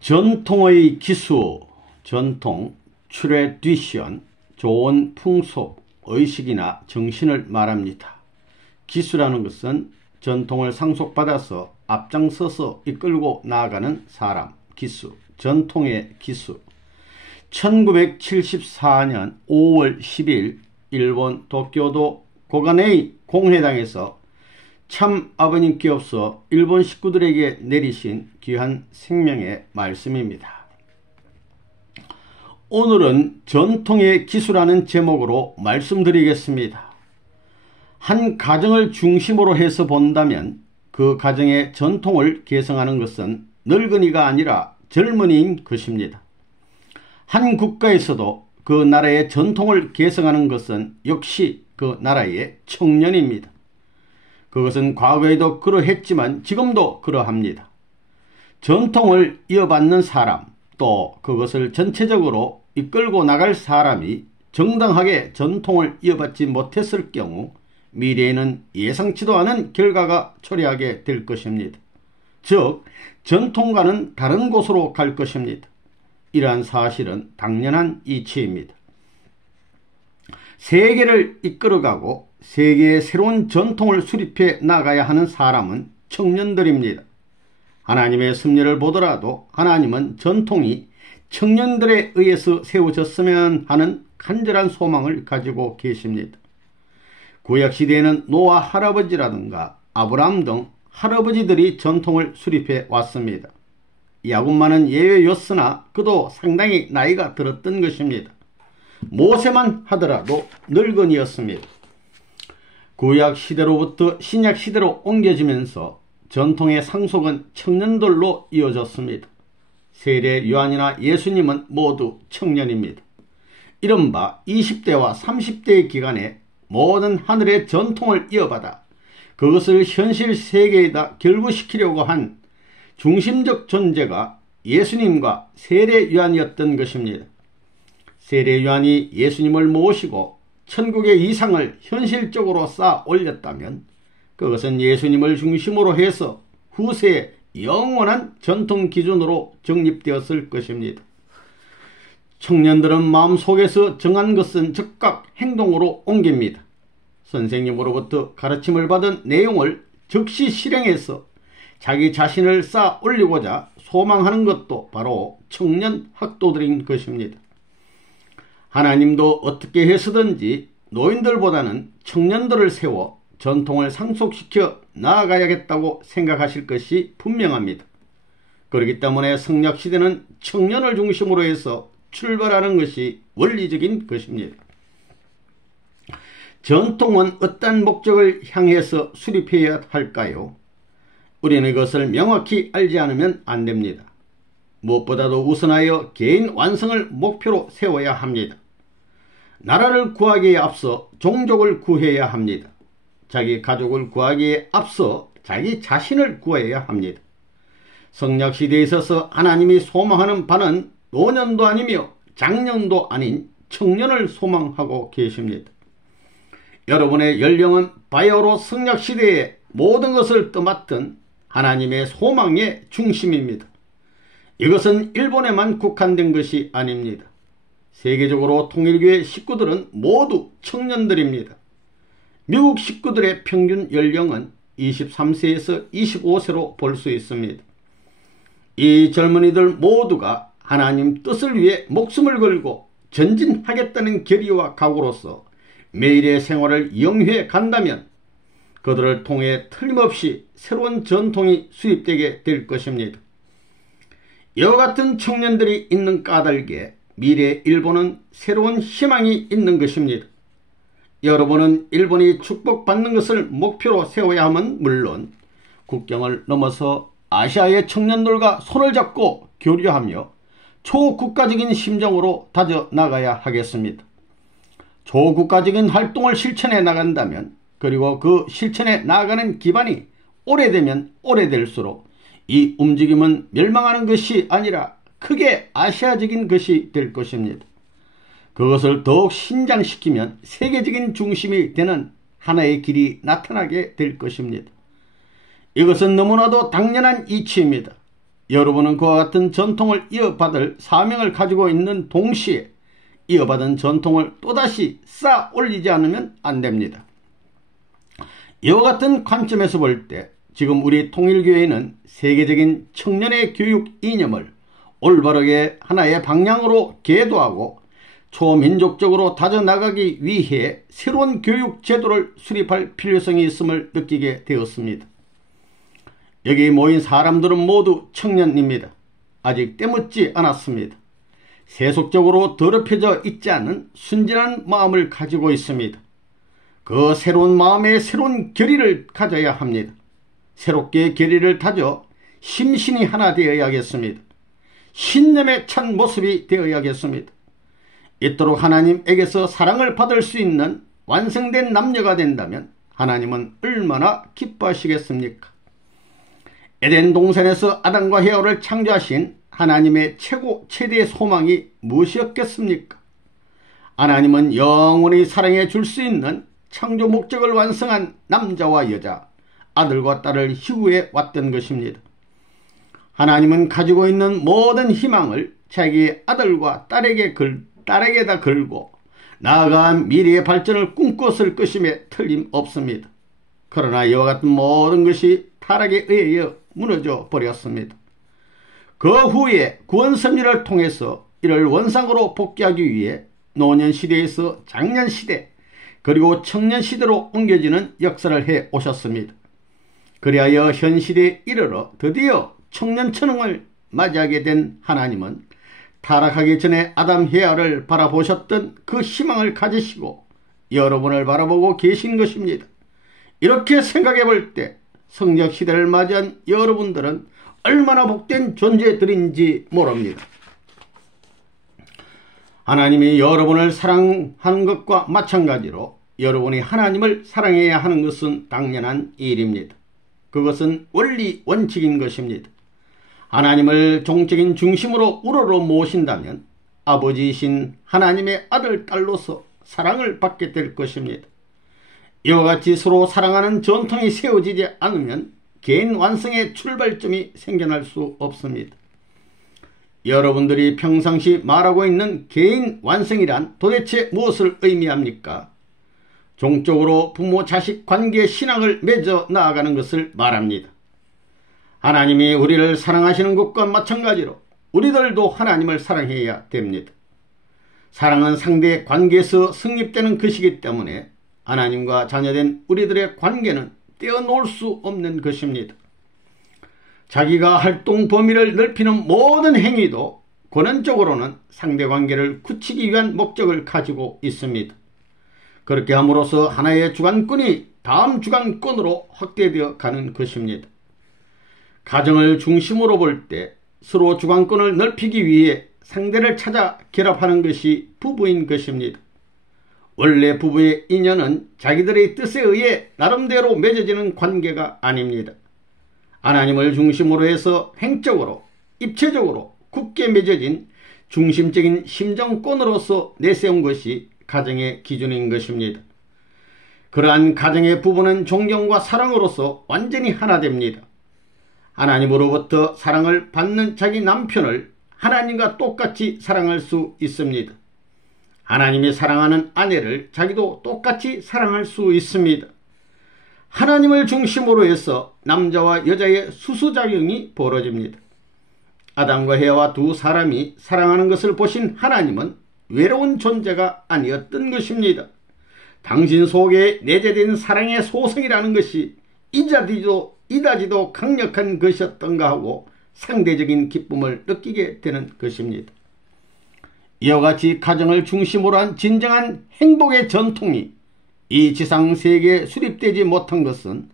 전통의 기수, 전통, 트래디션, 좋은 풍속, 의식이나 정신을 말합니다. 기수라는 것은 전통을 상속받아서 앞장서서 이끌고 나아가는 사람, 기수, 전통의 기수. 1974년 5월 10일 일본 도쿄도 고가네이 공회당에서 참 아버님께 없어 일본 식구들에게 내리신 귀한 생명의 말씀입니다. 오늘은 전통의 기수라는 제목으로 말씀드리겠습니다. 한 가정을 중심으로 해서 본다면 그 가정의 전통을 계승하는 것은 늙은이가 아니라 젊은이인 것입니다. 한 국가에서도 그 나라의 전통을 계승하는 것은 역시 그 나라의 청년입니다. 그것은 과거에도 그러했지만 지금도 그러합니다. 전통을 이어받는 사람, 또 그것을 전체적으로 이끌고 나갈 사람이 정당하게 전통을 이어받지 못했을 경우 미래에는 예상치도 않은 결과가 초래하게 될 것입니다. 즉, 전통과는 다른 곳으로 갈 것입니다. 이러한 사실은 당연한 이치입니다. 세계를 이끌어가고 세계의 새로운 전통을 수립해 나가야 하는 사람은 청년들입니다. 하나님의 섭리를 보더라도 하나님은 전통이 청년들에 의해서 세워졌으면 하는 간절한 소망을 가지고 계십니다. 구약시대에는 노아 할아버지라든가 아브라함 등 할아버지들이 전통을 수립해 왔습니다. 야곱만은 예외였으나 그도 상당히 나이가 들었던 것입니다. 모세만 하더라도 늙은이였습니다. 구약시대로부터 신약시대로 옮겨지면서 전통의 상속은 청년들로 이어졌습니다. 세례 요한이나 예수님은 모두 청년입니다. 이른바 20대와 30대의 기간에 모든 하늘의 전통을 이어받아 그것을 현실 세계에다 결부시키려고 한 중심적 존재가 예수님과 세례 요한이었던 것입니다. 세례 요한이 예수님을 모시고 천국의 이상을 현실적으로 쌓아 올렸다면 그것은 예수님을 중심으로 해서 후세의 영원한 전통 기준으로 정립되었을 것입니다. 청년들은 마음속에서 정한 것은 즉각 행동으로 옮깁니다. 선생님으로부터 가르침을 받은 내용을 즉시 실행해서 자기 자신을 쌓아 올리고자 소망하는 것도 바로 청년 학도들인 것입니다. 하나님도 어떻게 해서든지 노인들보다는 청년들을 세워 전통을 상속시켜 나아가야겠다고 생각하실 것이 분명합니다. 그렇기 때문에 성약시대는 청년을 중심으로 해서 출발하는 것이 원리적인 것입니다. 전통은 어떤 목적을 향해서 수립해야 할까요? 우리는 이것을 명확히 알지 않으면 안 됩니다. 무엇보다도 우선하여 개인 완성을 목표로 세워야 합니다. 나라를 구하기에 앞서 종족을 구해야 합니다. 자기 가족을 구하기에 앞서 자기 자신을 구해야 합니다. 성약시대에 있어서 하나님이 소망하는 바는 노년도 아니며 장년도 아닌 청년을 소망하고 계십니다. 여러분의 연령은 바야흐로 성약시대의 모든 것을 떠맡은 하나님의 소망의 중심입니다. 이것은 일본에만 국한된 것이 아닙니다. 세계적으로 통일교회 식구들은 모두 청년들입니다. 미국 식구들의 평균 연령은 23세에서 25세로 볼 수 있습니다. 이 젊은이들 모두가 하나님 뜻을 위해 목숨을 걸고 전진하겠다는 결의와 각오로서 매일의 생활을 영위해 간다면 그들을 통해 틀림없이 새로운 전통이 수립되게 될 것입니다. 이와 같은 청년들이 있는 까닭에 미래 일본은 새로운 희망이 있는 것입니다. 여러분은 일본이 축복받는 것을 목표로 세워야 하면 물론 국경을 넘어서 아시아의 청년들과 손을 잡고 교류하며 초국가적인 심정으로 다져나가야 하겠습니다. 초국가적인 활동을 실천해 나간다면 그리고 그 실천해 나가는 기반이 오래되면 오래될수록 이 움직임은 멸망하는 것이 아니라 크게 아시아적인 것이 될 것입니다. 그것을 더욱 신장시키면 세계적인 중심이 되는 하나의 길이 나타나게 될 것입니다. 이것은 너무나도 당연한 이치입니다. 여러분은 그와 같은 전통을 이어받을 사명을 가지고 있는 동시에 이어받은 전통을 또다시 쌓아 올리지 않으면 안 됩니다. 이와 같은 관점에서 볼 때 지금 우리 통일교회는 세계적인 청년의 교육 이념을 올바르게 하나의 방향으로 계도하고 초민족적으로 다져나가기 위해 새로운 교육 제도를 수립할 필요성이 있음을 느끼게 되었습니다. 여기 모인 사람들은 모두 청년입니다. 아직 때묻지 않았습니다. 세속적으로 더럽혀져 있지 않은 순진한 마음을 가지고 있습니다. 그 새로운 마음에 새로운 결의를 가져야 합니다. 새롭게 결의를 다져 심신이 하나 되어야겠습니다. 신념에 찬 모습이 되어야겠습니다. 이토록 하나님에게서 사랑을 받을 수 있는 완성된 남녀가 된다면 하나님은 얼마나 기뻐하시겠습니까? 에덴 동산에서 아담과 헤아를 창조하신 하나님의 최고 최대의 소망이 무엇이었겠습니까? 하나님은 영원히 사랑해 줄 수 있는 창조 목적을 완성한 남자와 여자, 아들과 딸을 희구해 왔던 것입니다. 하나님은 가지고 있는 모든 희망을 자기의 아들과 딸에게다 걸고 나아간 미래의 발전을 꿈꿨을 것임에 틀림없습니다. 그러나 이와 같은 모든 것이 타락에 의하여 무너져 버렸습니다. 그 후에 구원 섭리를 통해서 이를 원상으로 복귀하기 위해 노년시대에서 장년시대 그리고 청년시대로 옮겨지는 역사를 해 오셨습니다. 그리하여 현 시대에 이르러 드디어 청년천흥을 맞이하게 된 하나님은 타락하기 전에 아담 헤아를 바라보셨던 그 희망을 가지시고 여러분을 바라보고 계신 것입니다. 이렇게 생각해 볼 때 성적시대를 맞이한 여러분들은 얼마나 복된 존재들인지 모릅니다. 하나님이 여러분을 사랑하는 것과 마찬가지로 여러분이 하나님을 사랑해야 하는 것은 당연한 일입니다. 그것은 원리 원칙인 것입니다. 하나님을 종적인 중심으로 우러러 모신다면 아버지이신 하나님의 아들, 딸로서 사랑을 받게 될 것입니다. 이와 같이 서로 사랑하는 전통이 세워지지 않으면 개인 완성의 출발점이 생겨날 수 없습니다. 여러분들이 평상시 말하고 있는 개인 완성이란 도대체 무엇을 의미합니까? 종적으로 부모-자식 관계 신앙을 맺어 나아가는 것을 말합니다. 하나님이 우리를 사랑하시는 것과 마찬가지로 우리들도 하나님을 사랑해야 됩니다. 사랑은 상대 관계에서 성립되는 것이기 때문에 하나님과 자녀된 우리들의 관계는 떼어놓을 수 없는 것입니다. 자기가 활동 범위를 넓히는 모든 행위도 근원적으로는 상대관계를 굳히기 위한 목적을 가지고 있습니다. 그렇게 함으로써 하나의 주관권이 다음 주관권으로 확대되어 가는 것입니다. 가정을 중심으로 볼 때 서로 주관권을 넓히기 위해 상대를 찾아 결합하는 것이 부부인 것입니다. 원래 부부의 인연은 자기들의 뜻에 의해 나름대로 맺어지는 관계가 아닙니다. 하나님을 중심으로 해서 행적으로, 입체적으로 굳게 맺어진 중심적인 심정권으로서 내세운 것이 가정의 기준인 것입니다. 그러한 가정의 부부는 존경과 사랑으로서 완전히 하나 됩니다. 하나님으로부터 사랑을 받는 자기 남편을 하나님과 똑같이 사랑할 수 있습니다. 하나님이 사랑하는 아내를 자기도 똑같이 사랑할 수 있습니다. 하나님을 중심으로 해서 남자와 여자의 수수작용이 벌어집니다. 아담과 헤아와 두 사람이 사랑하는 것을 보신 하나님은 외로운 존재가 아니었던 것입니다. 당신 속에 내재된 사랑의 소성이라는 것이 이다지도 강력한 것이었던가 하고 상대적인 기쁨을 느끼게 되는 것입니다. 이와 같이 가정을 중심으로 한 진정한 행복의 전통이 이 지상 세계에 수립되지 못한 것은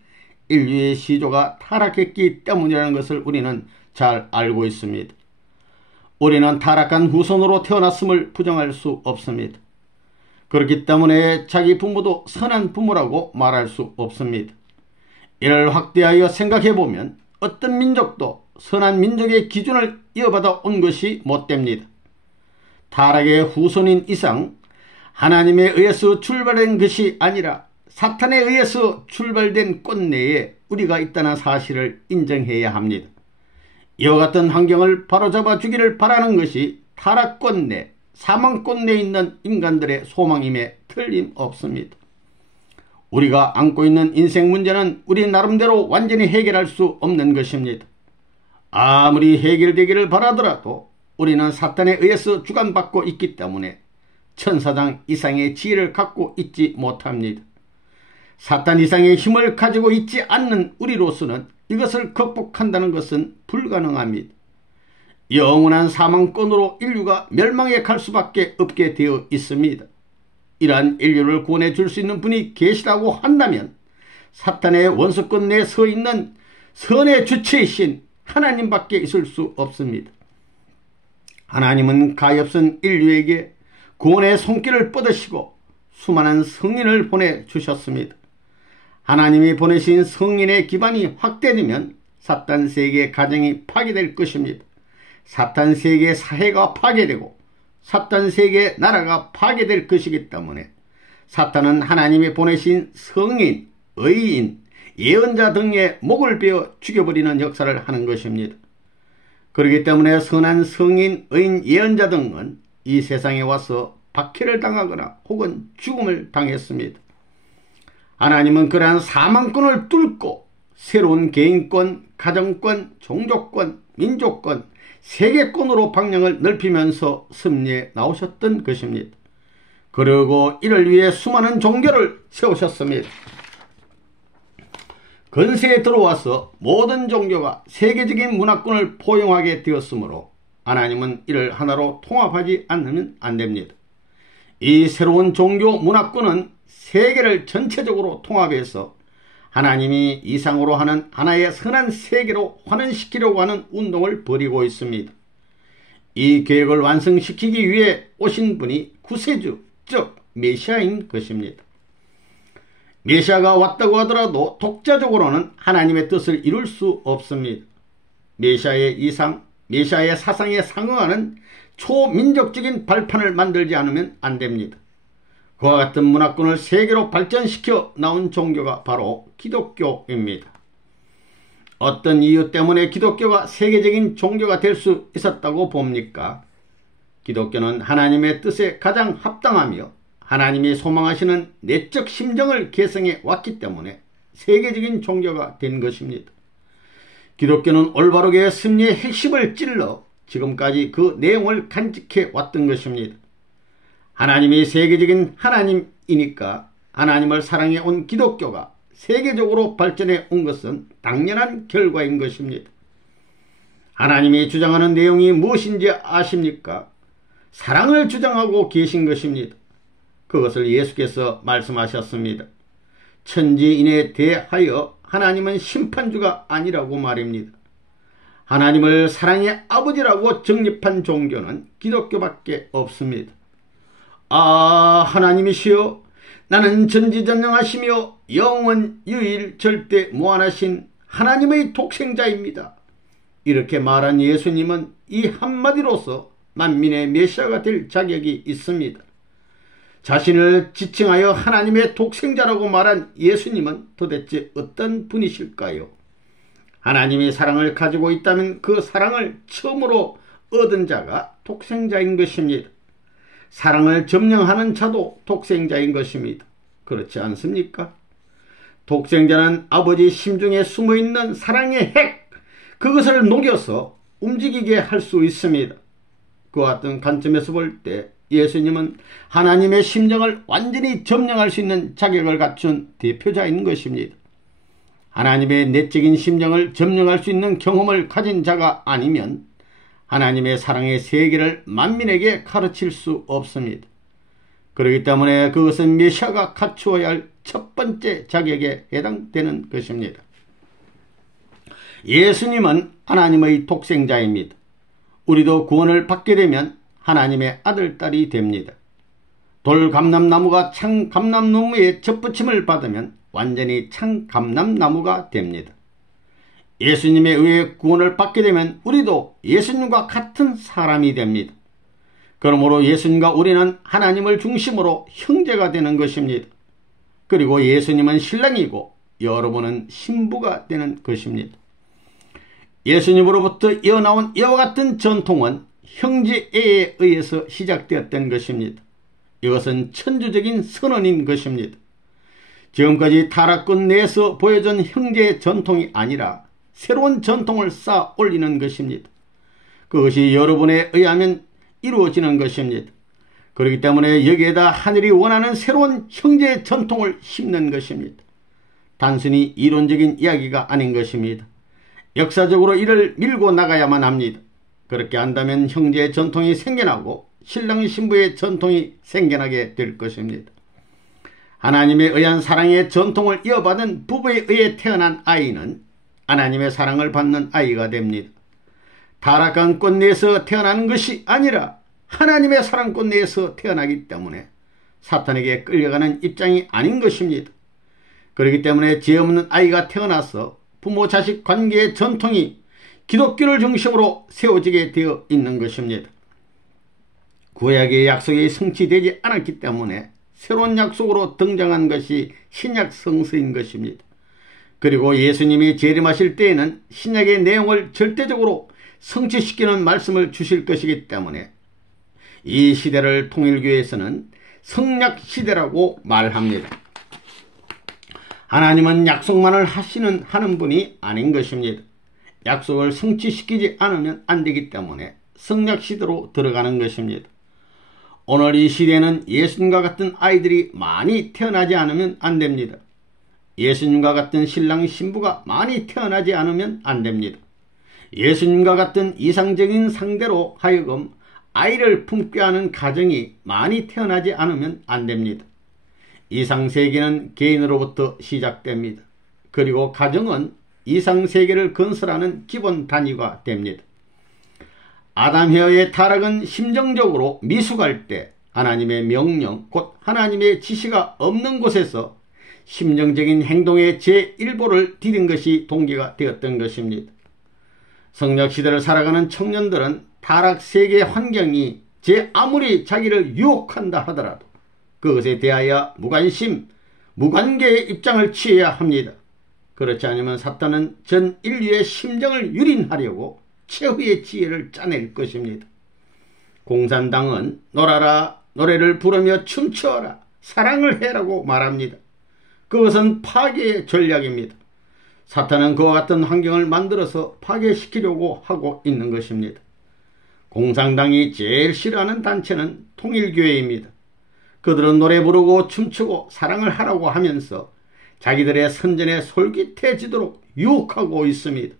인류의 시조가 타락했기 때문이라는 것을 우리는 잘 알고 있습니다. 우리는 타락한 후손으로 태어났음을 부정할 수 없습니다. 그렇기 때문에 자기 부모도 선한 부모라고 말할 수 없습니다. 이를 확대하여 생각해보면 어떤 민족도 선한 민족의 기준을 이어받아 온 것이 못됩니다. 타락의 후손인 이상 하나님에 의해서 출발된 것이 아니라 사탄에 의해서 출발된 꽃내에 우리가 있다는 사실을 인정해야 합니다. 이와 같은 환경을 바로잡아 주기를 바라는 것이 타락권 내, 사망권 내에 있는 인간들의 소망임에 틀림없습니다. 우리가 안고 있는 인생 문제는 우리 나름대로 완전히 해결할 수 없는 것입니다. 아무리 해결되기를 바라더라도 우리는 사탄에 의해서 주관받고 있기 때문에 천사장 이상의 지혜를 갖고 있지 못합니다. 사탄 이상의 힘을 가지고 있지 않는 우리로서는 이것을 극복한다는 것은 불가능합니다. 영원한 사망권으로 인류가 멸망에 갈 수밖에 없게 되어 있습니다. 이러한 인류를 구원해 줄 수 있는 분이 계시다고 한다면 사탄의 원수권 내에 서 있는 선의 주체이신 하나님밖에 있을 수 없습니다. 하나님은 가엾은 인류에게 구원의 손길을 뻗으시고 수많은 성인을 보내주셨습니다. 하나님이 보내신 성인의 기반이 확대되면 사탄 세계의 가정이 파괴될 것입니다. 사탄 세계의 사회가 파괴되고 사탄 세계의 나라가 파괴될 것이기 때문에 사탄은 하나님이 보내신 성인, 의인, 예언자 등의 목을 베어 죽여버리는 역사를 하는 것입니다. 그렇기 때문에 선한 성인, 의인, 예언자 등은 이 세상에 와서 박해를 당하거나 혹은 죽음을 당했습니다. 하나님은 그러한 사망권을 뚫고 새로운 개인권, 가정권, 종족권, 민족권, 세계권으로 방향을 넓히면서 섭리해 나오셨던 것입니다. 그리고 이를 위해 수많은 종교를 세우셨습니다. 근세에 들어와서 모든 종교가 세계적인 문화권을 포용하게 되었으므로 하나님은 이를 하나로 통합하지 않으면 안됩니다. 이 새로운 종교 문화권은 세계를 전체적으로 통합해서 하나님이 이상으로 하는 하나의 선한 세계로 환원시키려고 하는 운동을 벌이고 있습니다. 이 계획을 완성시키기 위해 오신 분이 구세주, 즉 메시아인 것입니다. 메시아가 왔다고 하더라도 독자적으로는 하나님의 뜻을 이룰 수 없습니다. 메시아의 이상, 메시아의 사상에 상응하는 초민족적인 발판을 만들지 않으면 안됩니다. 그와 같은 문화권을 세계로 발전시켜 나온 종교가 바로 기독교입니다. 어떤 이유 때문에 기독교가 세계적인 종교가 될 수 있었다고 봅니까? 기독교는 하나님의 뜻에 가장 합당하며 하나님이 소망하시는 내적 심정을 개성해 왔기 때문에 세계적인 종교가 된 것입니다. 기독교는 올바르게 섭리의 핵심을 찔러 지금까지 그 내용을 간직해 왔던 것입니다. 하나님이 세계적인 하나님이니까 하나님을 사랑해 온 기독교가 세계적으로 발전해 온 것은 당연한 결과인 것입니다. 하나님이 주장하는 내용이 무엇인지 아십니까? 사랑을 주장하고 계신 것입니다. 그것을 예수께서 말씀하셨습니다. 천지인에 대하여 하나님은 심판주가 아니라고 말입니다. 하나님을 사랑의 아버지라고 정립한 종교는 기독교밖에 없습니다. 아, 하나님이시여, 나는 전지전능하시며 영원 유일 절대 무한하신 하나님의 독생자입니다. 이렇게 말한 예수님은 이 한마디로서 만민의 메시아가 될 자격이 있습니다. 자신을 지칭하여 하나님의 독생자라고 말한 예수님은 도대체 어떤 분이실까요? 하나님이 사랑을 가지고 있다면 그 사랑을 처음으로 얻은 자가 독생자인 것입니다. 사랑을 점령하는 자도 독생자인 것입니다. 그렇지 않습니까? 독생자는 아버지 심중에 숨어있는 사랑의 핵, 그것을 녹여서 움직이게 할 수 있습니다. 그와 같은 관점에서 볼 때 예수님은 하나님의 심정을 완전히 점령할 수 있는 자격을 갖춘 대표자인 것입니다. 하나님의 내적인 심정을 점령할 수 있는 경험을 가진 자가 아니면 하나님의 사랑의 세계를 만민에게 가르칠 수 없습니다. 그렇기 때문에 그것은 메시아가 갖추어야 할 첫 번째 자격에 해당되는 것입니다. 예수님은 하나님의 독생자입니다. 우리도 구원을 받게 되면 하나님의 아들, 딸이 됩니다. 돌감람나무가 창감람나무에 접붙임을 받으면 완전히 창감람나무가 됩니다. 예수님에 의해 구원을 받게 되면 우리도 예수님과 같은 사람이 됩니다. 그러므로 예수님과 우리는 하나님을 중심으로 형제가 되는 것입니다. 그리고 예수님은 신랑이고 여러분은 신부가 되는 것입니다. 예수님으로부터 이어나온 이와 같은 전통은 형제애에 의해서 시작되었던 것입니다. 이것은 천주적인 선언인 것입니다. 지금까지 타락권 내에서 보여준 형제의 전통이 아니라 새로운 전통을 쌓아 올리는 것입니다. 그것이 여러분에 의하면 이루어지는 것입니다. 그렇기 때문에 여기에다 하늘이 원하는 새로운 형제의 전통을 심는 것입니다. 단순히 이론적인 이야기가 아닌 것입니다. 역사적으로 이를 밀고 나가야만 합니다. 그렇게 한다면 형제의 전통이 생겨나고 신랑 신부의 전통이 생겨나게 될 것입니다. 하나님에 의한 사랑의 전통을 이어받은 부부에 의해 태어난 아이는 하나님의 사랑을 받는 아이가 됩니다. 타락한 권 내에서 태어나는 것이 아니라 하나님의 사랑권 내에서 태어나기 때문에 사탄에게 끌려가는 입장이 아닌 것입니다. 그렇기 때문에 죄 없는 아이가 태어나서 부모 자식 관계의 전통이 기독교를 중심으로 세워지게 되어 있는 것입니다. 구약의 약속이 성취되지 않았기 때문에 새로운 약속으로 등장한 것이 신약 성서인 것입니다. 그리고 예수님이 재림하실 때에는 신약의 내용을 절대적으로 성취시키는 말씀을 주실 것이기 때문에 이 시대를 통일교에서는 성약 시대라고 말합니다. 하나님은 약속만을 하는 분이 아닌 것입니다. 약속을 성취시키지 않으면 안 되기 때문에 성약 시대로 들어가는 것입니다. 오늘 이 시대는 예수님과 같은 아이들이 많이 태어나지 않으면 안 됩니다. 예수님과 같은 신랑 신부가 많이 태어나지 않으면 안 됩니다. 예수님과 같은 이상적인 상대로 하여금 아이를 품게 하는 가정이 많이 태어나지 않으면 안 됩니다. 이상세계는 개인으로부터 시작됩니다. 그리고 가정은 이상세계를 건설하는 기본 단위가 됩니다. 아담 헤어의 타락은 심정적으로 미숙할 때 하나님의 명령, 곧 하나님의 지시가 없는 곳에서 심정적인 행동의 제1보를 디딘 것이 동기가 되었던 것입니다. 성역시대를 살아가는 청년들은 타락 세계의 환경이 제 아무리 자기를 유혹한다 하더라도 그것에 대하여 무관심, 무관계의 입장을 취해야 합니다. 그렇지 않으면 사탄은 전 인류의 심정을 유린하려고 최후의 지혜를 짜낼 것입니다. 공산당은 놀아라, 노래를 부르며 춤추어라, 사랑을 해라고 말합니다. 그것은 파괴의 전략입니다. 사탄은 그와 같은 환경을 만들어서 파괴시키려고 하고 있는 것입니다. 공산당이 제일 싫어하는 단체는 통일교회입니다. 그들은 노래 부르고 춤추고 사랑을 하라고 하면서 자기들의 선전에 솔깃해지도록 유혹하고 있습니다.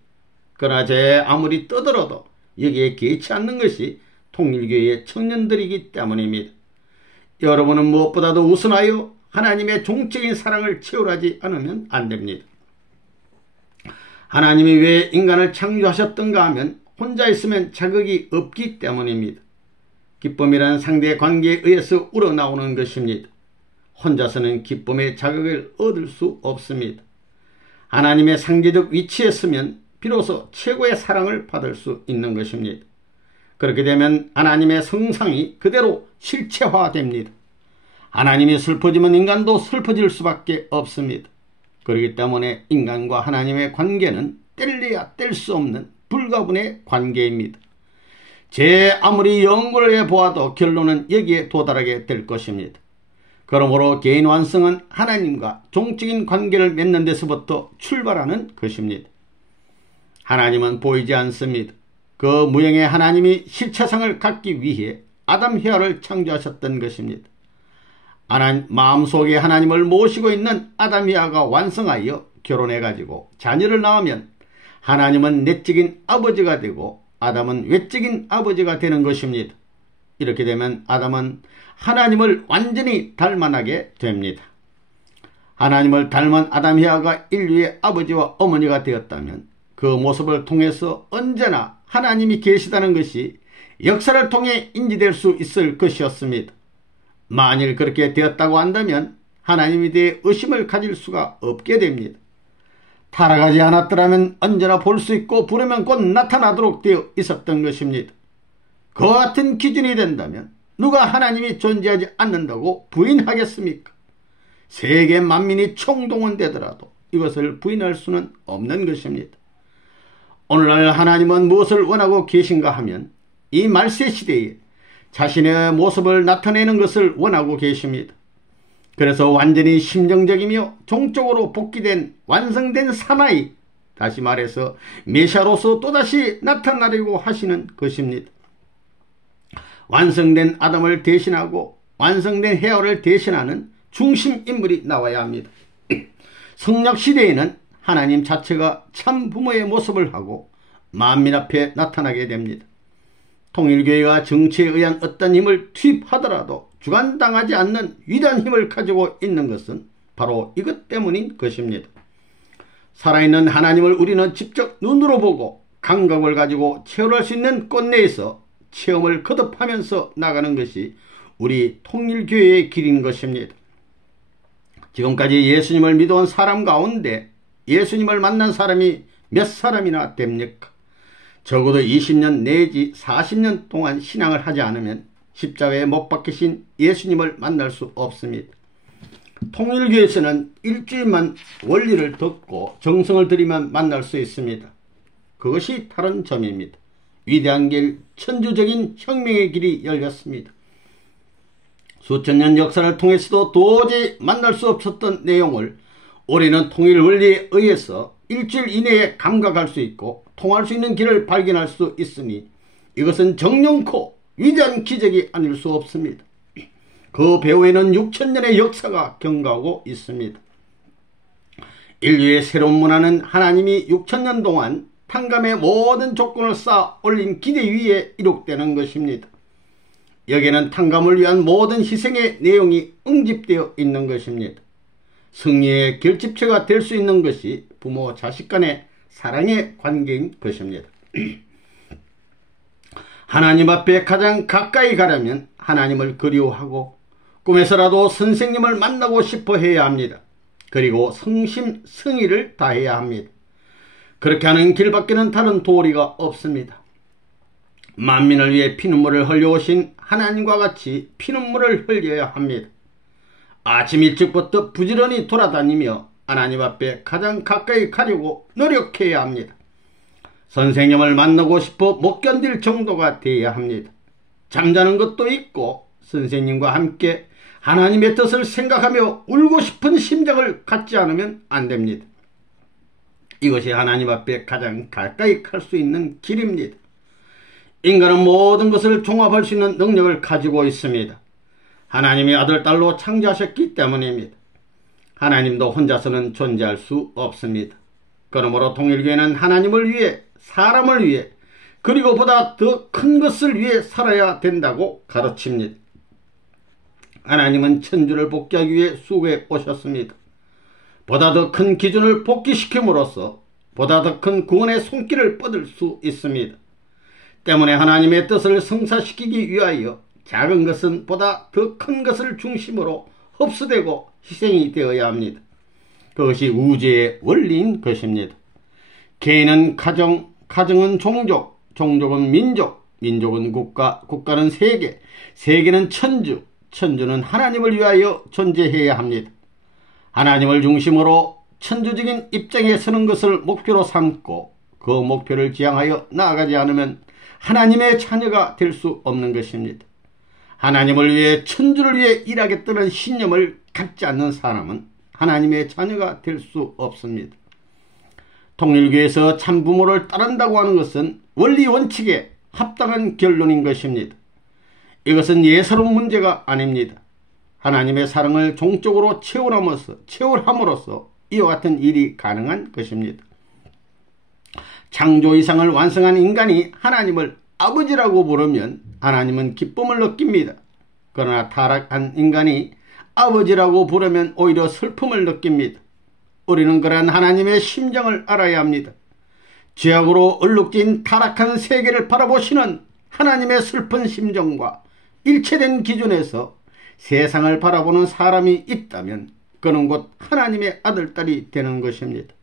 그러나 제 아무리 떠들어도 여기에 개의치 않는 것이 통일교회의 청년들이기 때문입니다. 여러분은 무엇보다도 우선하여 하나님의 종적인 사랑을 채울하지 않으면 안 됩니다. 하나님이 왜 인간을 창조하셨던가 하면 혼자 있으면 자극이 없기 때문입니다. 기쁨이라는 상대 관계에 의해서 우러나오는 것입니다. 혼자서는 기쁨의 자극을 얻을 수 없습니다. 하나님의 상대적 위치에 서면 비로소 최고의 사랑을 받을 수 있는 것입니다. 그렇게 되면 하나님의 성상이 그대로 실체화됩니다. 하나님이 슬퍼지면 인간도 슬퍼질 수밖에 없습니다. 그렇기 때문에 인간과 하나님의 관계는 뗄래야 뗄 수 없는 불가분의 관계입니다. 제 아무리 연구를 해보아도 결론은 여기에 도달하게 될 것입니다. 그러므로 개인 완성은 하나님과 종적인 관계를 맺는 데서부터 출발하는 것입니다. 하나님은 보이지 않습니다. 그 무형의 하나님이 실체상을 갖기 위해 아담 헤아를 창조하셨던 것입니다. 마음속에 하나님을 모시고 있는 아담 헤아가 완성하여 결혼해가지고 자녀를 낳으면 하나님은 내적인 아버지가 되고 아담은 외적인 아버지가 되는 것입니다. 이렇게 되면 아담은 하나님을 완전히 닮아나게 됩니다. 하나님을 닮은 아담 헤아가 인류의 아버지와 어머니가 되었다면 그 모습을 통해서 언제나 하나님이 계시다는 것이 역사를 통해 인지될 수 있을 것이었습니다. 만일 그렇게 되었다고 한다면 하나님에 대해 의심을 가질 수가 없게 됩니다. 타락하지 않았더라면 언제나 볼 수 있고 부르면 곧 나타나도록 되어 있었던 것입니다. 그와 같은 기준이 된다면 누가 하나님이 존재하지 않는다고 부인하겠습니까? 세계 만민이 총동원되더라도 이것을 부인할 수는 없는 것입니다. 오늘날 하나님은 무엇을 원하고 계신가 하면 이 말세 시대에 자신의 모습을 나타내는 것을 원하고 계십니다. 그래서 완전히 심정적이며 종적으로 복귀된 완성된 사나이, 다시 말해서 메시아로서 또다시 나타나려고 하시는 것입니다. 완성된 아담을 대신하고 완성된 헤아를 대신하는 중심 인물이 나와야 합니다. 성약 시대에는 하나님 자체가 참 부모의 모습을 하고 만민 앞에 나타나게 됩니다. 통일교회가 정치에 의한 어떤 힘을 투입하더라도 주관당하지 않는 위대한 힘을 가지고 있는 것은 바로 이것 때문인 것입니다. 살아있는 하나님을 우리는 직접 눈으로 보고 감각을 가지고 체험할 수 있는 꽃내에서 체험을 거듭하면서 나가는 것이 우리 통일교회의 길인 것입니다. 지금까지 예수님을 믿어온 사람 가운데 예수님을 만난 사람이 몇 사람이나 됩니까? 적어도 20년 내지 40년 동안 신앙을 하지 않으면 십자가에 못 박히신 예수님을 만날 수 없습니다. 통일교에서는 일주일만 원리를 듣고 정성을 들이면 만날 수 있습니다. 그것이 다른 점입니다. 위대한 길, 천주적인 혁명의 길이 열렸습니다. 수천 년 역사를 통해서도 도저히 만날 수 없었던 내용을 우리는 통일 원리에 의해서 일주일 이내에 감각할 수 있고 통할 수 있는 길을 발견할 수 있으니 이것은 정령코 위대한 기적이 아닐 수 없습니다. 그 배후에는 6천년의 역사가 경과하고 있습니다. 인류의 새로운 문화는 하나님이 6천년 동안 탕감의 모든 조건을 쌓아 올린 기대 위에 이룩되는 것입니다. 여기에는 탕감을 위한 모든 희생의 내용이 응집되어 있는 것입니다. 승리의 결집체가 될 수 있는 것이 부모 자식 간의 사랑의 관계인 것입니다. 하나님 앞에 가장 가까이 가려면 하나님을 그리워하고 꿈에서라도 선생님을 만나고 싶어 해야 합니다. 그리고 성심 성의를 다해야 합니다. 그렇게 하는 길밖에는 다른 도리가 없습니다. 만민을 위해 피눈물을 흘려오신 하나님과 같이 피눈물을 흘려야 합니다. 아침 일찍부터 부지런히 돌아다니며 하나님 앞에 가장 가까이 가려고 노력해야 합니다. 선생님을 만나고 싶어 못 견딜 정도가 되어야 합니다. 잠자는 것도 있고 선생님과 함께 하나님의 뜻을 생각하며 울고 싶은 심정을 갖지 않으면 안 됩니다. 이것이 하나님 앞에 가장 가까이 갈 수 있는 길입니다. 인간은 모든 것을 종합할 수 있는 능력을 가지고 있습니다. 하나님의 아들, 딸로 창조하셨기 때문입니다. 하나님도 혼자서는 존재할 수 없습니다. 그러므로 통일교회는 하나님을 위해, 사람을 위해, 그리고 보다 더 큰 것을 위해 살아야 된다고 가르칩니다. 하나님은 천주를 복귀하기 위해 수고해 오셨습니다. 보다 더 큰 기준을 복귀시킴으로써 보다 더 큰 구원의 손길을 뻗을 수 있습니다. 때문에 하나님의 뜻을 성사시키기 위하여 작은 것은 보다 더 큰 것을 중심으로 흡수되고 희생이 되어야 합니다. 그것이 우주의 원리인 것입니다. 개인은 가정, 가정은 종족, 종족은 민족, 민족은 국가, 국가는 세계, 세계는 천주, 천주는 하나님을 위하여 존재해야 합니다. 하나님을 중심으로 천주적인 입장에 서는 것을 목표로 삼고 그 목표를 지향하여 나아가지 않으면 하나님의 자녀가 될 수 없는 것입니다. 하나님을 위해, 천주를 위해 일하겠다는 신념을 갖지 않는 사람은 하나님의 자녀가 될 수 없습니다. 통일교에서 참부모를 따른다고 하는 것은 원리 원칙에 합당한 결론인 것입니다. 이것은 예사로운 문제가 아닙니다. 하나님의 사랑을 종적으로 체험함으로써 이와 같은 일이 가능한 것입니다. 창조 이상을 완성한 인간이 하나님을 아버지라고 부르면 하나님은 기쁨을 느낍니다. 그러나 타락한 인간이 아버지라고 부르면 오히려 슬픔을 느낍니다. 우리는 그러한 하나님의 심정을 알아야 합니다. 죄악으로 얼룩진 타락한 세계를 바라보시는 하나님의 슬픈 심정과 일체된 기준에서 세상을 바라보는 사람이 있다면 그는 곧 하나님의 아들딸이 되는 것입니다.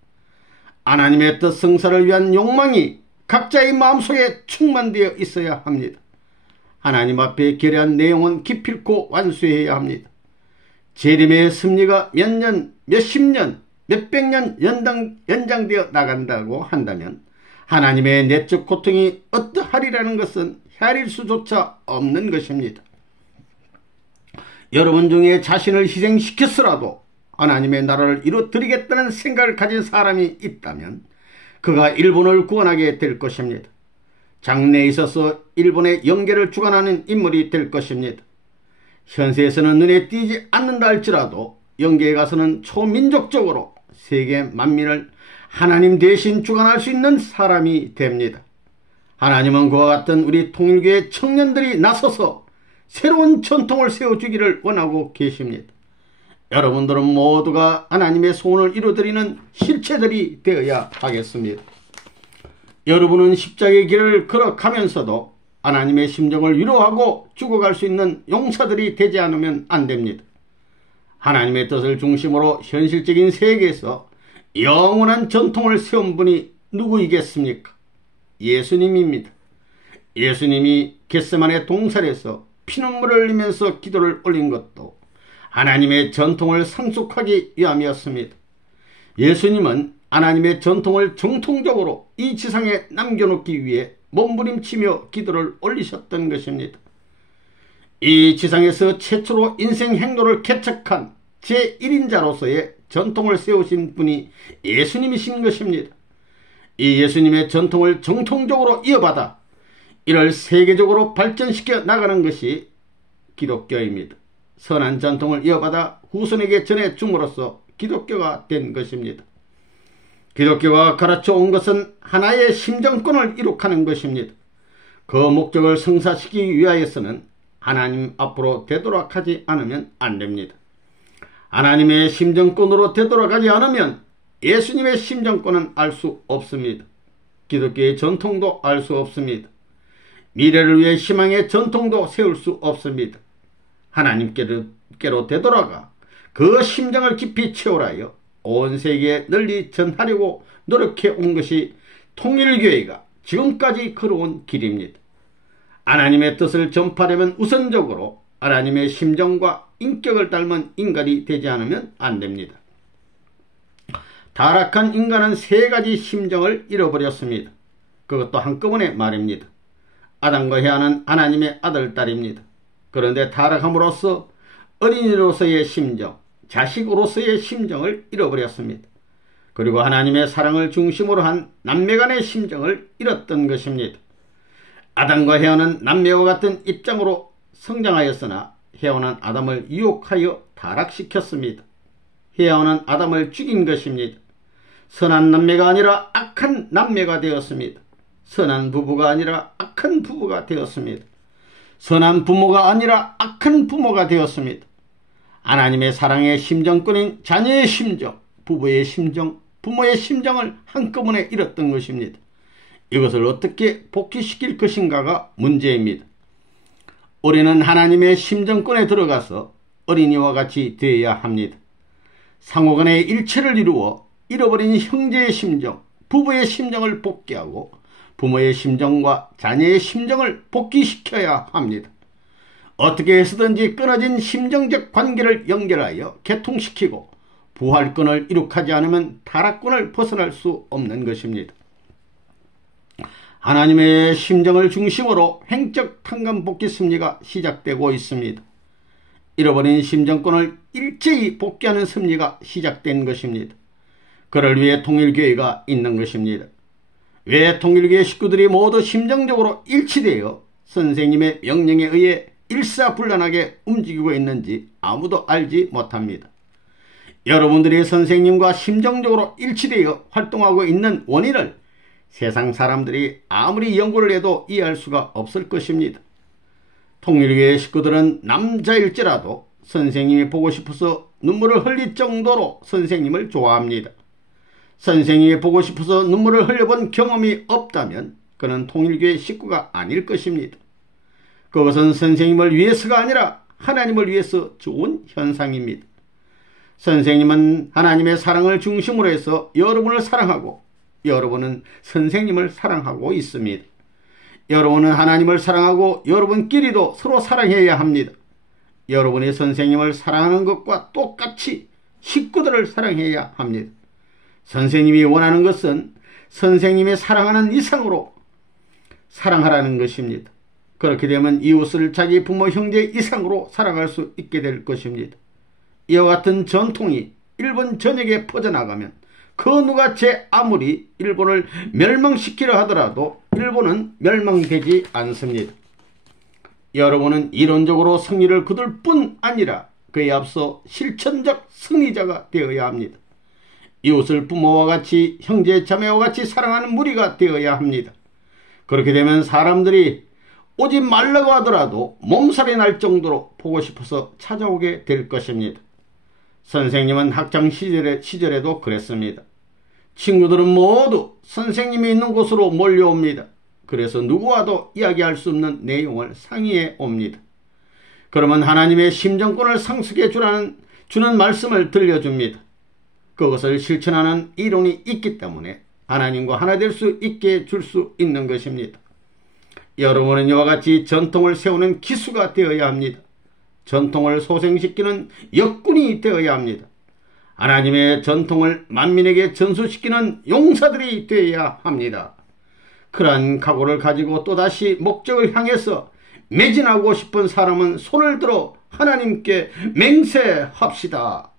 하나님의 뜻 성사를 위한 욕망이 각자의 마음속에 충만되어 있어야 합니다. 하나님 앞에 결의한 내용은 기필코 완수해야 합니다. 재림의 섭리가 몇 년, 몇십 년, 몇백 년 연장되어 나간다고 한다면 하나님의 내적 고통이 어떠하리라는 것은 헤아릴 수조차 없는 것입니다. 여러분 중에 자신을 희생시켰으라도 하나님의 나라를 이루어드리겠다는 생각을 가진 사람이 있다면 그가 일본을 구원하게 될 것입니다. 장래에 있어서 일본의 영계를 주관하는 인물이 될 것입니다. 현세에서는 눈에 띄지 않는다 할지라도 영계에 가서는 초민족적으로 세계 만민을 하나님 대신 주관할 수 있는 사람이 됩니다. 하나님은 그와 같은 우리 통일교회 청년들이 나서서 새로운 전통을 세워주기를 원하고 계십니다. 여러분들은 모두가 하나님의 소원을 이루어드리는 실체들이 되어야 하겠습니다. 여러분은 십자가의 길을 걸어가면서도 하나님의 심정을 위로하고 죽어갈 수 있는 용사들이 되지 않으면 안 됩니다. 하나님의 뜻을 중심으로 현실적인 세계에서 영원한 전통을 세운 분이 누구이겠습니까? 예수님입니다. 예수님이 겟세마네 동산에서 피눈물을 흘리면서 기도를 올린 것도 하나님의 전통을 상속하기 위함이었습니다. 예수님은 하나님의 전통을 정통적으로 이 지상에 남겨놓기 위해 몸부림치며 기도를 올리셨던 것입니다. 이 지상에서 최초로 인생 행로를 개척한 제1인자로서의 전통을 세우신 분이 예수님이신 것입니다. 이 예수님의 전통을 정통적으로 이어받아 이를 세계적으로 발전시켜 나가는 것이 기독교입니다. 선한 전통을 이어받아 후손에게 전해줌으로써 기독교가 된 것입니다. 기독교가 가르쳐 온 것은 하나의 심정권을 이룩하는 것입니다. 그 목적을 성사시키기 위하여서는 하나님 앞으로 되돌아가지 않으면 안 됩니다. 하나님의 심정권으로 되돌아가지 않으면 예수님의 심정권은 알 수 없습니다. 기독교의 전통도 알 수 없습니다. 미래를 위해 희망의 전통도 세울 수 없습니다. 하나님께로 되돌아가 그 심정을 깊이 채우라여 온 세계에 널리 전하려고 노력해 온 것이 통일교회가 지금까지 걸어온 길입니다. 하나님의 뜻을 전파하려면 우선적으로 하나님의 심정과 인격을 닮은 인간이 되지 않으면 안 됩니다. 타락한 인간은 세 가지 심정을 잃어버렸습니다. 그것도 한꺼번에 말입니다. 아담과 헤아는 하나님의 아들, 딸입니다. 그런데 타락함으로써 어린이로서의 심정, 자식으로서의 심정을 잃어버렸습니다. 그리고 하나님의 사랑을 중심으로 한 남매간의 심정을 잃었던 것입니다. 아담과 헤아는 남매와 같은 입장으로 성장하였으나 헤아는 아담을 유혹하여 타락시켰습니다. 헤아는 아담을 죽인 것입니다. 선한 남매가 아니라 악한 남매가 되었습니다. 선한 부부가 아니라 악한 부부가 되었습니다. 선한 부모가 아니라 악한 부모가 되었습니다. 하나님의 사랑의 심정권인 자녀의 심정, 부부의 심정, 부모의 심정을 한꺼번에 잃었던 것입니다. 이것을 어떻게 복귀시킬 것인가가 문제입니다. 우리는 하나님의 심정권에 들어가서 어린이와 같이 되어야 합니다. 상호간의 일체를 이루어 잃어버린 형제의 심정, 부부의 심정을 복귀하고 부모의 심정과 자녀의 심정을 복귀시켜야 합니다. 어떻게 해서든지 끊어진 심정적 관계를 연결하여 개통시키고 부활권을 이룩하지 않으면 타락권을 벗어날 수 없는 것입니다. 하나님의 심정을 중심으로 행적 탕감복귀 섭리가 시작되고 있습니다. 잃어버린 심정권을 일제히 복귀하는 섭리가 시작된 것입니다. 그를 위해 통일교회가 있는 것입니다. 왜 통일교회 식구들이 모두 심정적으로 일치되어 선생님의 명령에 의해 일사불란하게 움직이고 있는지 아무도 알지 못합니다. 여러분들이 선생님과 심정적으로 일치되어 활동하고 있는 원인을 세상 사람들이 아무리 연구를 해도 이해할 수가 없을 것입니다. 통일교회 식구들은 남자일지라도 선생님이 보고 싶어서 눈물을 흘릴 정도로 선생님을 좋아합니다. 선생님이 보고 싶어서 눈물을 흘려본 경험이 없다면 그는 통일교회 식구가 아닐 것입니다. 그것은 선생님을 위해서가 아니라 하나님을 위해서 좋은 현상입니다. 선생님은 하나님의 사랑을 중심으로 해서 여러분을 사랑하고 여러분은 선생님을 사랑하고 있습니다. 여러분은 하나님을 사랑하고 여러분끼리도 서로 사랑해야 합니다. 여러분이 선생님을 사랑하는 것과 똑같이 식구들을 사랑해야 합니다. 선생님이 원하는 것은 선생님이 사랑하는 이상으로 사랑하라는 것입니다. 그렇게 되면 이웃을 자기 부모 형제 이상으로 사랑할 수 있게 될 것입니다. 이와 같은 전통이 일본 전역에 퍼져나가면 그 누가 아무리 일본을 멸망시키려 하더라도 일본은 멸망되지 않습니다. 여러분은 이론적으로 승리를 거둘 뿐 아니라 그에 앞서 실천적 승리자가 되어야 합니다. 이웃을 부모와 같이 형제 자매와 같이 사랑하는 무리가 되어야 합니다. 그렇게 되면 사람들이 오지 말라고 하더라도 몸살이 날 정도로 보고 싶어서 찾아오게 될 것입니다. 선생님은 학창 시절에도 그랬습니다. 친구들은 모두 선생님이 있는 곳으로 몰려옵니다. 그래서 누구와도 이야기할 수 없는 내용을 상의해 옵니다. 그러면 하나님의 심정권을 상속해 주는 말씀을 들려줍니다. 그것을 실천하는 이론이 있기 때문에 하나님과 하나 될 수 있게 줄 수 있는 것입니다. 여러분은 이와 같이 전통을 세우는 기수가 되어야 합니다. 전통을 소생시키는 역군이 되어야 합니다. 하나님의 전통을 만민에게 전수시키는 용사들이 되어야 합니다. 그러한 각오를 가지고 또다시 목적을 향해서 매진하고 싶은 사람은 손을 들어 하나님께 맹세합시다.